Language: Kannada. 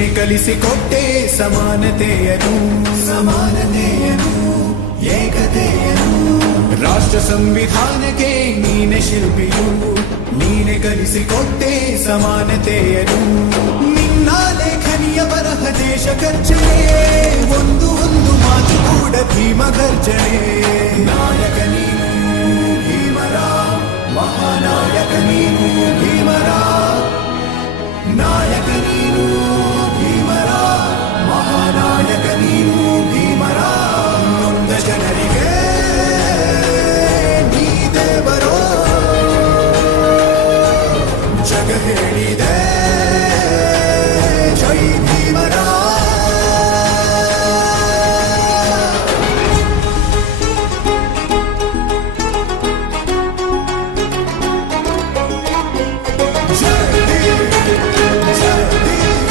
ನೀನೆ ಕಲಿಸಿಕೊಟ್ಟೆ ಸಮಾನತೆಯನು ಏಕತೆಯನು ರಾಷ್ಟ್ರ ಸಂವಿಧಾನಕ್ಕೆ ನೀನೆ ಶಿಲ್ಪಿಯು ನೀನೆ ಕಲಿಸಿಕೊಟ್ಟೆ ಸಮಾನತೆಯನು ನಿನ್ನ ಲೇಖನಿಯ ಬರಹ ದೇಶ ಖರ್ಚನೆ ಒಂದು ಮಾತು ಕೂಡ ಭೀಮ ಗರ್ಜನೆ ನಾಯಕ ನೀನು ಭೀಮರ ಮಹಾನಾಯಕ ನೀನು ಭೀಮರ ನಾಯಕ ನೀನು